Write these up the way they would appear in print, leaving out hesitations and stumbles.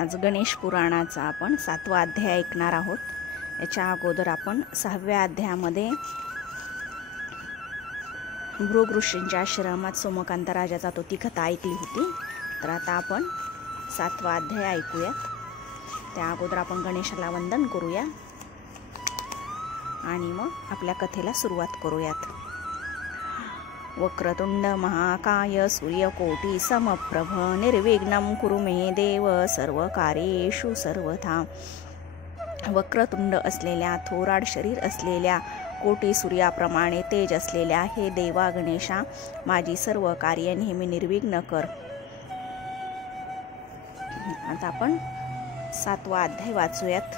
आज गणेश पुराणाचा आपण 7वा अध्याय ऐकणार आहोत। याच्या अगोदर आपण 6व्या अध्यायामध्ये भृगु ऋषींच्या आश्रमात सोमकांत राजाचा तो ती कथा ऐकली होती। तर आता आपण 7वा अध्याय ऐकूया। त्या अगोदर आपण गणेशाला वंदन करूया आणि मग आपल्या कथेला सुरुवात करूयात। वक्रतुंड महाकाय सूर्यकोटि समप्रभ निर्विघ्नं कुरु मे देव सर्वकार्येषु सर्वथा। वक्रतुंड असलेल्या, थोराड शरीर असलेल्या, कोटी सूर्याप्रमाणे तेज असलेल्या हे देवा गणेशा, माझी सर्व कार्य नेहमी निर्विघ्न कर। आता आपण 7वा अध्याय वाचूयात।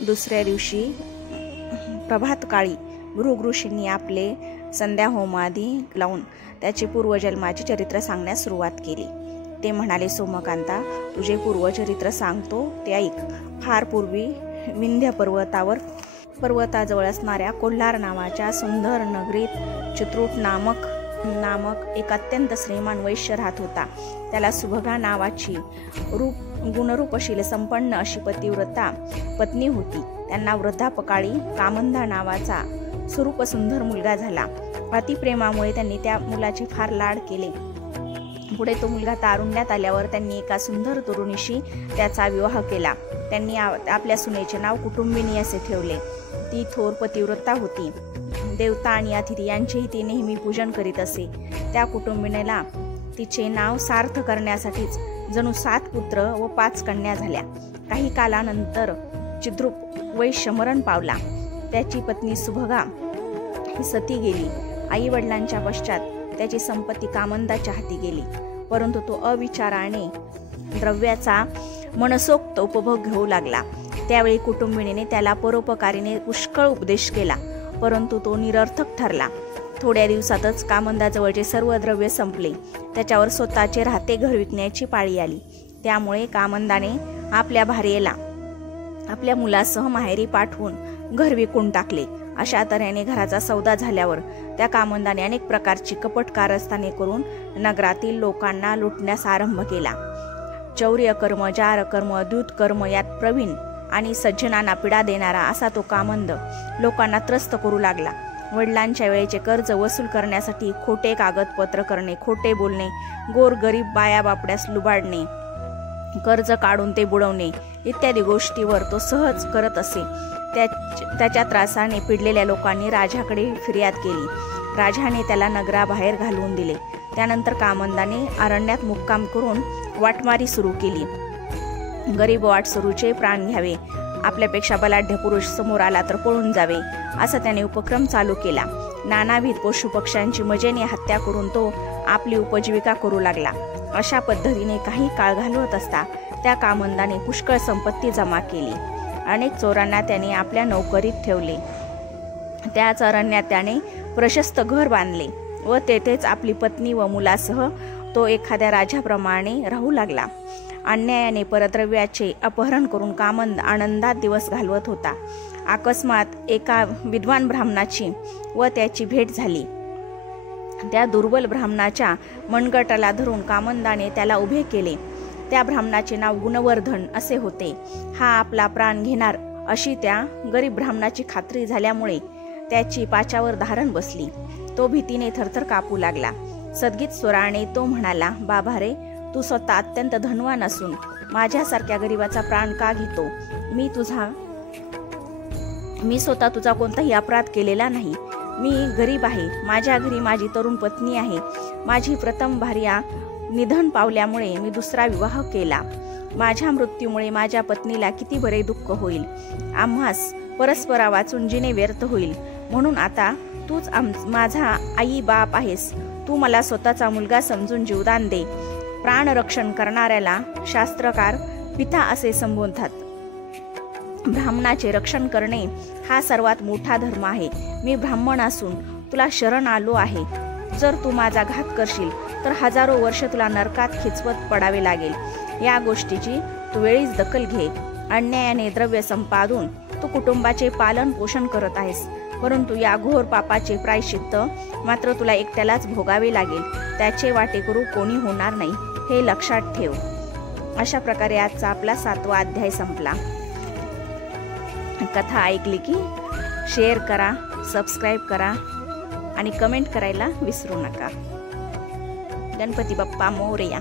दुसऱ्या दिवशी प्रभातकाळी भृगु ऋषींनी आपले संध्या होमादी लावून त्याचे पूर्वजन्माचे चरित्र सांगण्यास सुरुवात केली। ते म्हणाले, सोमकांता, तुझे पूर्वचरित्र सांगतो ते ऐक। फार पूर्वी विंध्य पर्वताजवळ असणाऱ्या कोल्हार नावाच्या सुंदर नगरीत चित्रूट नामक एक अत्यंत श्रीमान वैश्य राहत होता। त्याला सुभगा नावाची गुणरूपशील संपन्न अशी पतिव्रता पत्नी होती। त्यांना वृद्धापकाळी कामंदा नावाचा स्वरूप सुंदर मुलगा झाला। अतिप्रेमामुळे त्यांनी त्या मुलाचे फार लाड केले। पुढे तो मुलगा तारुण्यात आल्यावर त्यांनी एका सुंदर तरुणीशी त्याचा विवाह केला। त्यांनी आपल्या सुनेचे नाव कुटुंबिनी असे ठेवले। ती थोर पतिव्रता होती। देवता आणि अतिथी यांचेही ती नेहमी पूजन करीत असे। त्या कुटुंबिनीला तिचे नाव सार्थ करण्यासाठीच जणू 7 पुत्र व 5 कन्या झाल्या। काही कालानंतर चिद्रूप वैश्य मरण पावला। त्याची पत्नी सुभगा ही सती गेली। आई वडिलांच्या पश्चात त्याची संपत्ती कामंदाच्या हाती गेली। परंतु तो अविचाराने द्रव्याचा मनसोक्त उपभोग घेऊ लागला। त्यावेळी कुटुंबिनीने त्याला परोपकारीने पुष्कळ उपदेश केला, परंतु तो निरर्थक ठरला। थोड्या दिवसातच कामंदाजवळचे सर्व द्रव्य संपले। त्याच्यावर स्वतःचे राहते घर विकण्याची पाळी आली। त्यामुळे कामंदाने आपल्या भार्येला आपल्या मुलासह माहेरी पाठवून घर विकून टाकले। अशा तऱ्हेने घराचा सौदा झाल्यावर त्या कामंदाने अनेक प्रकारची कपट कारस्थाने करून नगरातील लोकांना लुटण्यास आरंभ केला। चौर्यकर्म, जारकर्म, द्यूतकर्म यात प्रवीण आणि सज्जनांना पीडा देणारा असा तो कामंद लोकांना त्रस्त करू लागला। वडिलांच्या वेळेचे कर्ज वसूल करण्यासाठी खोटे कागदपत्र करणे, खोटे बोलणे, गोरगरीब बायाबापड्यास लुबाडणे, कर्ज काढून ते बुडवणे इत्यादी गोष्टीवर तो सहज करत असे। त्याच्या त्रासाने पिडलेल्या लोकांनी राजाकडे फिर्याद केली। राजाने त्याला नगराबाहेर घालवून दिले। त्यानंतर कामंदाने अरण्यात मुक्काम करून वाटमारी सुरू केली। गरीब वाटसरूचे प्राण घ्यावे, आपल्यापेक्षा बलाढ्य पुरुष समोर आला तर पळून जावे, असा त्याने उपक्रम चालू केला। नानाविध पशुपक्ष्यांची मजेने हत्या करून तो आपली उपजीविका करू लागला। अशा पद्धतीने काही काळ घालवत असता त्या कामंदाने पुष्कळ संपत्ती जमा केली। अनेक चोरांना त्याने आपल्या नोकरीत ठेवले। त्याच अरण्यात त्याने प्रशस्त घर बांधले व तेथेच आपली पत्नी व मुलासह तो एखाद्या राजाप्रमाणे राहू लागला। अन्यायाने परद्रव्याचे अपहरण करून कामंद आनंदात दिवस घालवत होता। अकस्मात एका विद्वान ब्राह्मणाची व त्याची भेट झाली। त्या दुर्बल ब्राह्मणाच्या मनगटाला धरून कामंदाने त्याला उभे केले। त्या ब्राह्मणाचे नाव गुणवर्धन असे होते। हा आपला प्राण घेणार अशी त्या गरीब ब्राह्मणाची खात्री झाल्यामुळे त्याची पाचावर धारण बसली। तो भीतीने थरथर कापू लागला। सद्गीत स्वराने तो म्हणाला, बाबा रे, तू स्वतः अत्यंत धनवान असून माझ्यासारख्या गरीबाचा प्राण का घेतो? मी स्वतः तुझा कोणताही अपराध केलेला नाही। मी गरीब आहे। माझ्या घरी माझी तरुण पत्नी आहे। माझी प्रथम भार्या निधन पावल्यामुळे मी दुसरा विवाह केला। माझ्या मृत्यूमुळे माझ्या पत्नीला किती बरे दुःख होईल। आम्हास परस्परा वाचून जिने व्यर्थ होईल। म्हणून आता तूच माझा आई बाप आहेस। तू मला स्वतःचा मुलगा समजून जीवदान दे। प्राणरक्षण करणाऱ्याला शास्त्रकार पिता असे संबोधतात। ब्राह्मणाचे रक्षण करणे हा सर्वात मोठा धर्म आहे। मी ब्राह्मण असून तुला शरण आलो आहे। जर तू माझा घात करशील तर हजारो वर्ष तुला नरकात खिचवत पडावे लागेल। या गोष्टीची तू वेळीच दखल घे। अन्यायाने द्रव्य संपादून तू कुटुंबाचे पालन पोषण करत आहेस। परंतु या घोर पापाचे प्रायश्चित्त मात्र तुला एकट्यालाच भोगावे लागेल. त्याचे वाटेकरू कोणी होणार नाही, हे लक्षात ठेव. अशा प्रकारे आजचा आपला 7वा अध्याय संपला. कथा ऐकली की शेअर करा, सबस्क्राईब करा आणि कमेंट करायला विसरू नका. गणपती बाप्पा मोरया.